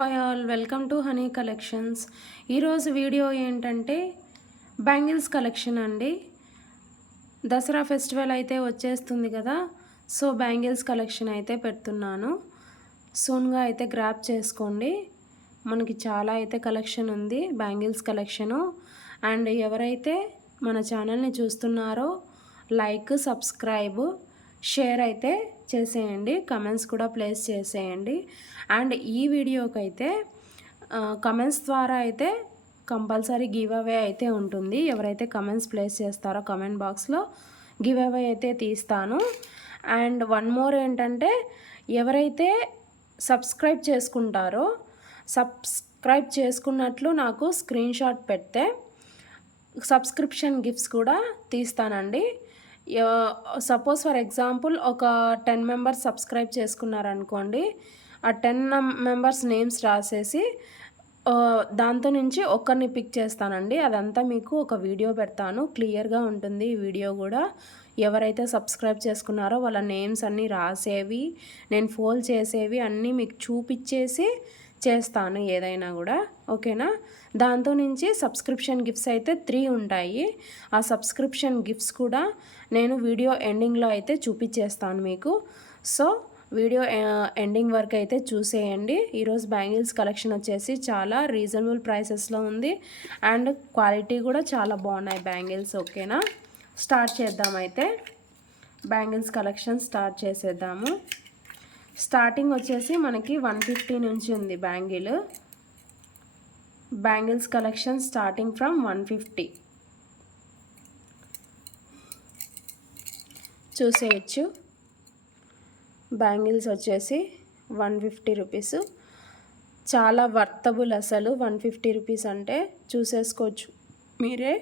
Hi all, welcome to honey collections. ఈరోజు video ఏంటంటే bangles collection అండి. దసరా ఫెస్టివల్ అయితే వచ్చేస్తుంది కదా, సో బ్యాంగిల్స్ కలెక్షన్ అయితే పెడుతున్నాను. సూన్గా అయితే గ్రాప్ చేసుకోండి. మనకి చాలా అయితే కలెక్షన్ ఉంది, బ్యాంగిల్స్ కలెక్షను. అండ్ ఎవరైతే మన ఛానల్ని చూస్తున్నారో లైక్, సబ్స్క్రైబ్, షేర్ అయితే చేసేయండి, కమెంట్స్ కూడా ప్లేస్ చేసేయండి. అండ్ ఈ వీడియోకి అయితే కమెంట్స్ ద్వారా అయితే కంపల్సరీ గివ్ అవే అయితే ఉంటుంది. ఎవరైతే కమెంట్స్ ప్లేస్ చేస్తారో కమెంట్ బాక్స్లో గివ్ అవే అయితే తీస్తాను. అండ్ వన్ మోర్ ఏంటంటే, ఎవరైతే సబ్స్క్రైబ్ చేసుకుంటారో సబ్స్క్రైబ్ చేసుకున్నట్లు నాకు స్క్రీన్ షాట్ పెడితే సబ్స్క్రిప్షన్ గిఫ్ట్స్ కూడా తీస్తానండి. సపోజ్ ఫర్ ఎగ్జాంపుల్ ఒక 10 మెంబర్స్ సబ్స్క్రైబ్ చేసుకున్నారనుకోండి, ఆ 10 మెంబర్స్ నేమ్స్ రాసేసి దాంతో నుంచి ఒకరిని పిక్ చేస్తానండి. అదంతా మీకు ఒక వీడియో పెడతాను, క్లియర్గా ఉంటుంది ఈ వీడియో కూడా. ఎవరైతే సబ్స్క్రైబ్ చేసుకున్నారో వాళ్ళ నేమ్స్ అన్నీ రాసేవి, నేను ఫోల్డ్ చేసేవి అన్నీ మీకు చూపించేసి చేస్తాను ఏదైనా కూడా, ఓకేనా. దాంతో నుంచి సబ్స్క్రిప్షన్ గిఫ్ట్స్ అయితే 3 ఉంటాయి. ఆ సబ్స్క్రిప్షన్ గిఫ్ట్స్ కూడా నేను వీడియో ఎండింగ్లో అయితే చూపించేస్తాను మీకు. సో వీడియో ఎండింగ్ వరకు అయితే చూసేయండి. ఈరోజు బ్యాంగిల్స్ కలెక్షన్ వచ్చేసి చాలా రీజనబుల్ ప్రైసెస్లో ఉంది అండ్ క్వాలిటీ కూడా చాలా బాగున్నాయి బ్యాంగిల్స్, ఓకేనా. స్టార్ట్ చేద్దాం అయితే, బ్యాంగిల్స్ కలెక్షన్ స్టార్ట్ చేసేద్దాము. స్టార్టింగ్ వచ్చేసి మనకి 150 నుంచి ఉంది బ్యాంగిల్స్ కలెక్షన్ స్టార్టింగ్ ఫ్రమ్ 150 చూసేయచ్చు. బ్యాంగిల్స్ వచ్చేసి 150 రూపీస్, చాలా వర్తబుల్ అసలు. 150 రూపీస్ అంటే చూసేసుకోవచ్చు మీరే.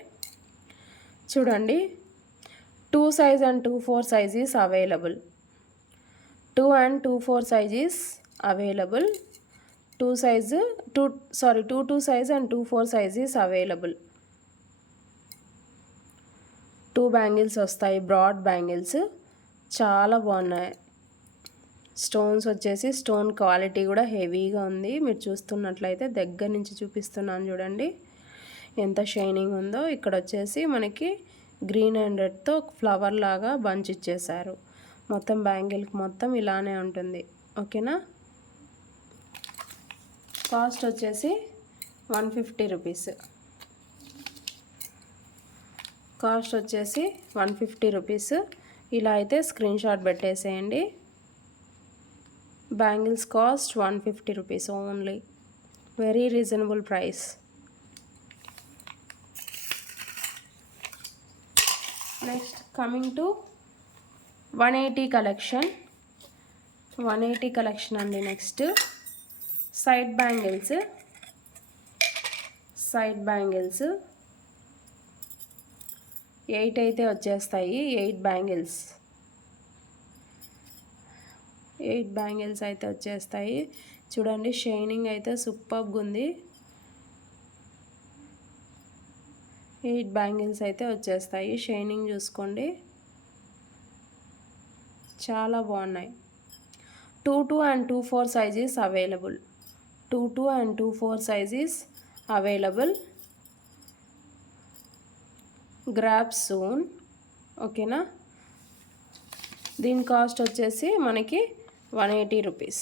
చూడండి, 2 size and 2/4 size is available. 2 and 2/4 size is available. 2 size and 2/4 size is available. 2 bangles వస్తాయి, బ్రాడ్ బ్యాంగిల్స్, చాలా బాగున్నాయి. స్టోన్స్ వచ్చేసి స్టోన్ క్వాలిటీ కూడా హెవీగా ఉంది. మీరు చూస్తున్నట్లయితే దగ్గర నుంచి చూపిస్తున్నాను చూడండి ఎంత షైనింగ్ ఉందో. ఇక్కడ వచ్చేసి మనకి గ్రీన్ అండ్ రెడ్తో ఫ్లవర్ లాగా బంచ్ ఇచ్చేసారు. మొత్తం బ్యాంగిల్కి మొత్తం ఇలానే ఉంటుంది, ఓకేనా. కాస్ట్ వచ్చేసి 150 రూపీస్. కాస్ట్ వచ్చేసి 150 రూపీస్. ఇలా అయితే స్క్రీన్ షాట్ పెట్టేసేయండి. Bangles cost 150 rupees only, very reasonable price. Next coming to 180 collection. 180 collection అండి. Next side bangles. 8 అయితే వచ్చేస్తాయి. 8 బ్యాంగిల్స్ అయితే వచ్చేస్తాయి. చూడండి, షైనింగ్ అయితే సూపర్గా ఉంది. 8 బ్యాంగిల్స్ అయితే వచ్చేస్తాయి. షైనింగ్ చూసుకోండి, చాలా బాగున్నాయి. 2/2 and 2/4 size is available. 2/2 and 2/4 size is available. Grab soon, ఓకేనా. దీని కాస్ట్ వచ్చేసి మనకి 180 రూపీస్.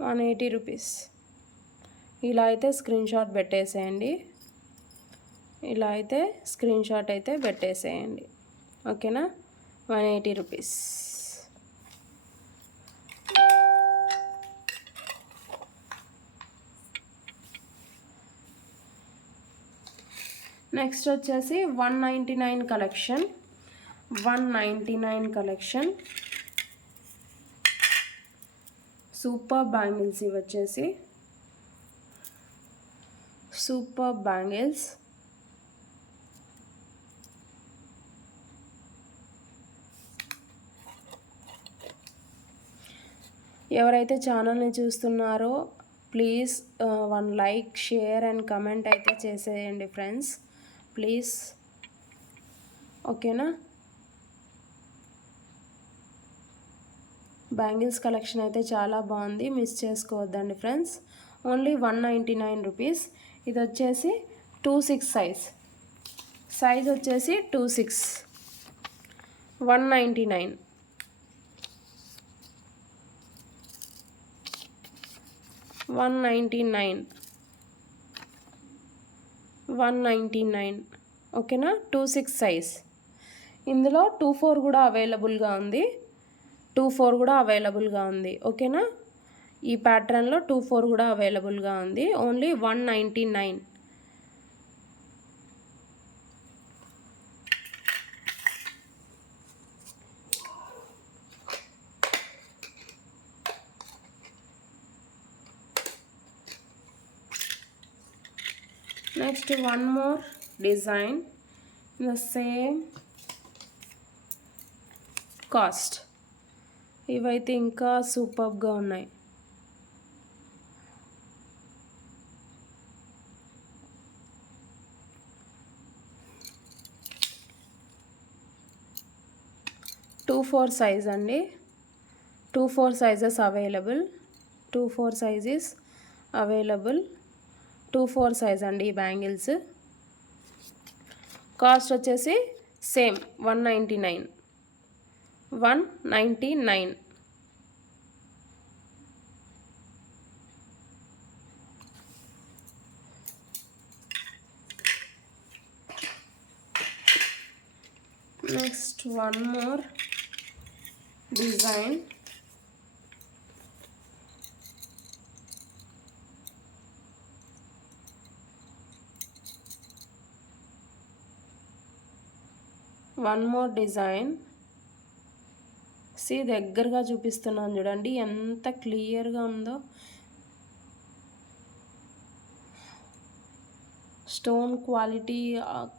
180 రూపీస్. ఇలా అయితే స్క్రీన్ షాట్ పెట్టేసేయండి. ఓకేనా. 180 రూపీస్. నెక్స్ట్ వచ్చేసి 199 కలెక్షన్. 199 collection super bangles. ఇవి వచ్చేసి సూపర్ బ్యాంగిల్స్. ఎవరైతే ఛానల్ని చూస్తున్నారో please 1 like, share and comment అయితే చేసేయండి ఫ్రెండ్స్, ప్లీజ్, ఓకేనా. బ్యాంగిల్స్ కలెక్షన్ అయితే చాలా బాగుంది, మిస్ చేసుకోవద్దండి ఫ్రెండ్స్. Only 199 rupees. ఇది వచ్చేసి 26 సైజ్ వచ్చేసి 26, 199. $199 ఓకేనా. 26 సైజ్. ఇందులో 24 కూడా అవైలబుల్గా ఉంది, 24 కూడా అవైలబుల్గా ఉంది ఓకేనా. ఈ ప్యాటర్న్లో 24 కూడా అవైలబుల్గా ఉంది. Only 199. Next one more design the same cost. ఇవైతే ఇంకా సూపర్గా ఉన్నాయి. టూ ఫోర్ సైజ్ అండి, 24 sizes available, 24 sizes available, 24 size అండి ఈ బ్యాంగిల్స్. కాస్ట్ వచ్చేసి same 199. Next one more design. One more design. దగ్గరగా చూపిస్తున్నాను చూడండి ఎంత క్లియర్గా ఉందో. స్టోన్ క్వాలిటీ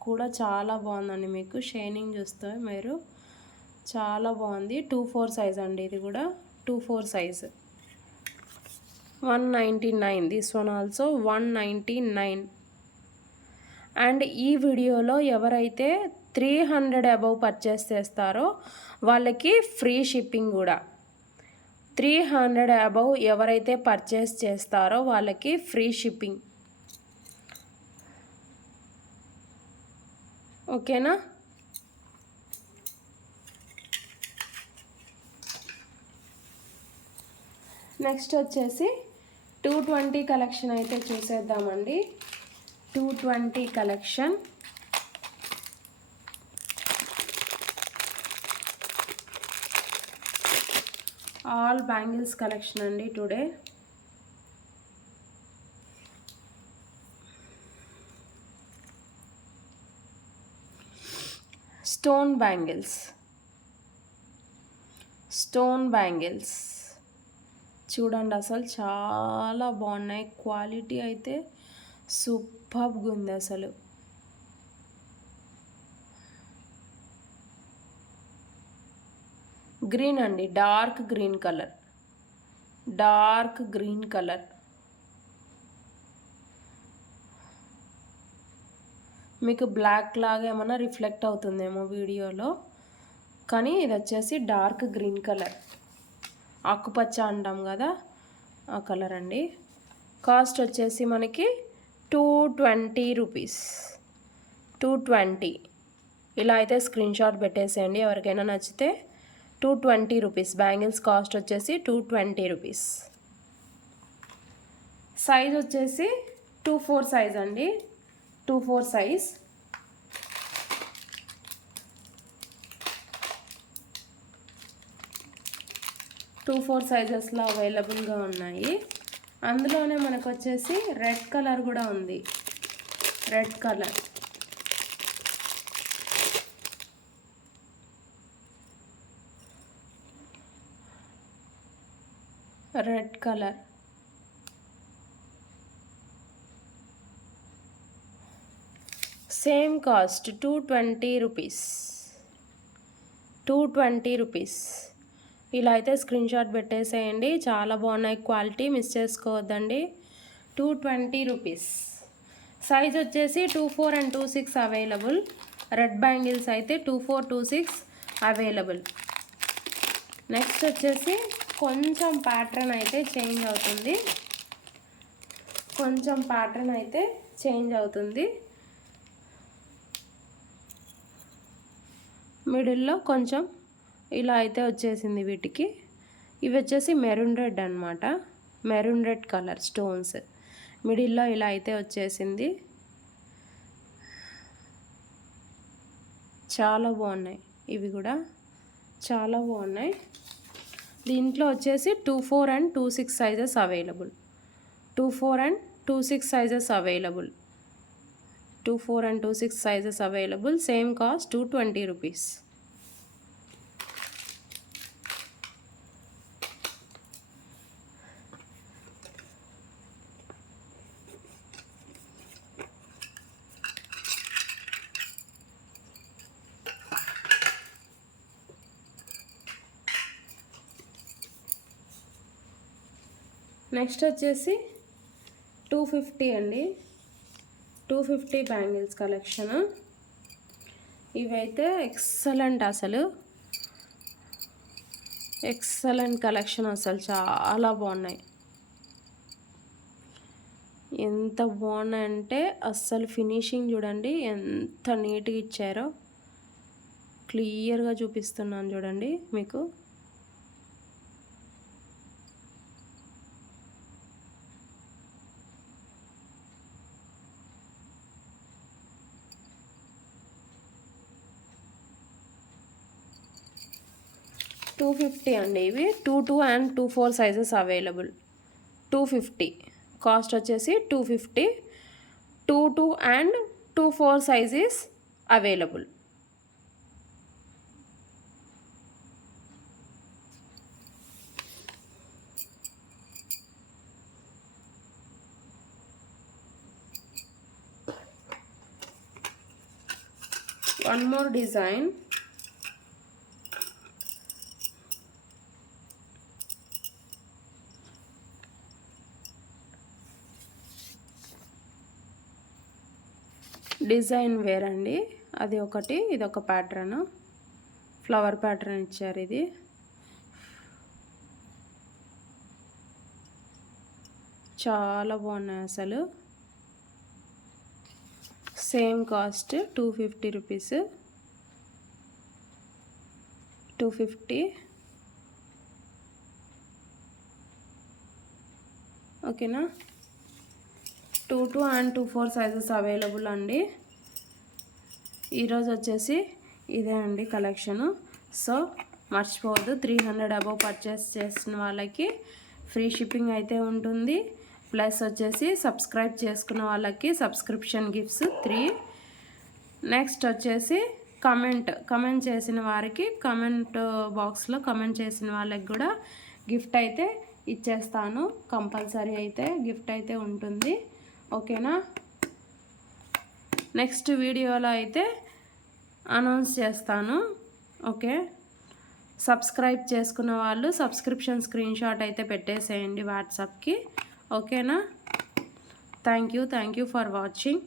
కూడా చాలా బాగుందండి, మీకు షైనింగ్ చూస్తే మీరు చాలా బాగుంది. 24 సైజ్ అండి, ఇది కూడా 24 size. 199. This one also 199. And ఈ వీడియోలో ఎవరైతే 300 అబవ్ పర్చేస్ చేస్తారో వాళ్ళకి ఫ్రీ షిప్పింగ్ కూడా. 300 అబవ్ ఎవరైతే పర్చేస్ చేస్తారో వాళ్ళకి ఫ్రీ షిప్పింగ్ ఓకేనా. నెక్స్ట్ వచ్చేసి 220 కలెక్షన్ అయితే చూసేద్దామండి. 220 కలెక్షన్. ఆల్ బ్యాంగిల్స్ కలెక్షన్ అండి today. Stone bangles, stone bangles చూడండి అసలు చాలా బాగున్నాయి. క్వాలిటీ అయితే సూపర్గా ఉంది అసలు. గ్రీన్ అండి, dark green colour, dark green colour. మీకు బ్లాక్ లాగా ఏమన్నా రిఫ్లెక్ట్ అవుతుందేమో వీడియోలో, కానీ ఇది వచ్చేసి డార్క్ గ్రీన్ కలర్, ఆకుపచ్చ అంటాం కదా ఆ కలర్ అండి. కాస్ట్ వచ్చేసి మనకి 220 రూపీస్, 220. ఇలా అయితే స్క్రీన్ షాట్ పెట్టేసేయండి ఎవరికైనా నచ్చితే. 220 రూపీస్ బ్యాంగిల్స్ కాస్ట్ వచ్చేసి 220 రూపీస్. సైజ్ వచ్చేసి 24 సైజ్ అండి, 24 సైజ్. టూ ఫోర్ సైజెస్లో అవైలబుల్గా ఉన్నాయి. అందులోనే మనకు వచ్చేసి రెడ్ కలర్ కూడా ఉంది, red colour. Red colour same cost 220 rupees, 220 rupees. ఇలా అయితే స్క్రీన్ షాట్ పెట్టేసేయండి, చాలా బాగున్నాయి క్వాలిటీ, మిస్ చేసుకోవద్దండి. 220 రూపీస్. సైజ్ వచ్చేసి 24 and 26 అవైలబుల్. రెడ్ బ్యాంగిల్స్ అయితే 24, 26 అవైలబుల్. నెక్స్ట్ వచ్చేసి కొంచెం ప్యాటర్న్ అయితే చేంజ్ అవుతుంది, కొంచెం ప్యాటర్న్ అయితే చేంజ్ అవుతుంది. మిడిల్లో కొంచెం ఇలా అయితే వచ్చేసింది వీటికి. ఇవి వచ్చేసి మెరూన్ రెడ్ అనమాట, మెరూన్ రెడ్ కలర్ స్టోన్స్ మిడిల్లో ఇలా అయితే వచ్చేసింది. చాలా బాగున్నాయి, ఇవి కూడా చాలా బాగున్నాయి. దీంట్లో వచ్చేసి 24 and 26 sizes available, 24 and 26 sizes available, 24 and 26 sizes available. Same cost 220 rupees. Next వచ్చేసి 250 అండి, 250 బ్యాంగిల్స్ కలెక్షన్. ఇవైతే ఎక్సలెంట్, అసలు ఎక్సలెంట్ కలెక్షన్, అసలు చాలా బాగున్నాయి. ఎంత బాగున్నాయంటే అస్సలు ఫినిషింగ్ చూడండి ఎంత నీట్గా ఇచ్చారో. క్లియర్గా చూపిస్తున్నాను చూడండి మీకు. $250 అండి. ఇవి 22 and 24 సైజెస్ అవైలబుల్. 250 కాస్ట్ వచ్చేసి 250. 22 and 24 sizes available. One more design. Design wear అండి, అది ఒకటి, ఇది ఒక ప్యాటర్న్, ఫ్లవర్ ప్యాటర్న్ ఇచ్చారు. ఇది చాలా బాగున్నాయి అసలు. Same cost 250 rupees, 250. ఓకేనా. 22 and 24 సైజెస్ అవైలబుల్ అండి. ఈరోజు వచ్చేసి ఇదే అండి కలెక్షను. సో మర్చిపోవద్దు, 300 అబవ్ పర్చేస్ చేసిన వాళ్ళకి ఫ్రీ షిప్పింగ్ అయితే ఉంటుంది. ప్లస్ వచ్చేసి సబ్స్క్రైబ్ చేసుకున్న వాళ్ళకి సబ్స్క్రిప్షన్ గిఫ్ట్స్ 3. నెక్స్ట్ వచ్చేసి కమెంట్ చేసిన వారికి కమెంట్ బాక్స్లో కమెంట్ చేసిన వాళ్ళకి కూడా గిఫ్ట్ అయితే ఇచ్చేస్తాను. కంపల్సరీ అయితే గిఫ్ట్ అయితే ఉంటుంది. ఓకేనా. నెక్స్ట్ వీడియోలో అయితే అనౌన్స్ చేస్తాను. ఓకే. సబ్స్క్రైబ్ చేసుకున్న వాళ్ళు సబ్స్క్రిప్షన్ స్క్రీన్ షాట్ అయితే పెట్టేసేయండి వాట్సాప్కి. ఓకేనా. Thank you for watching.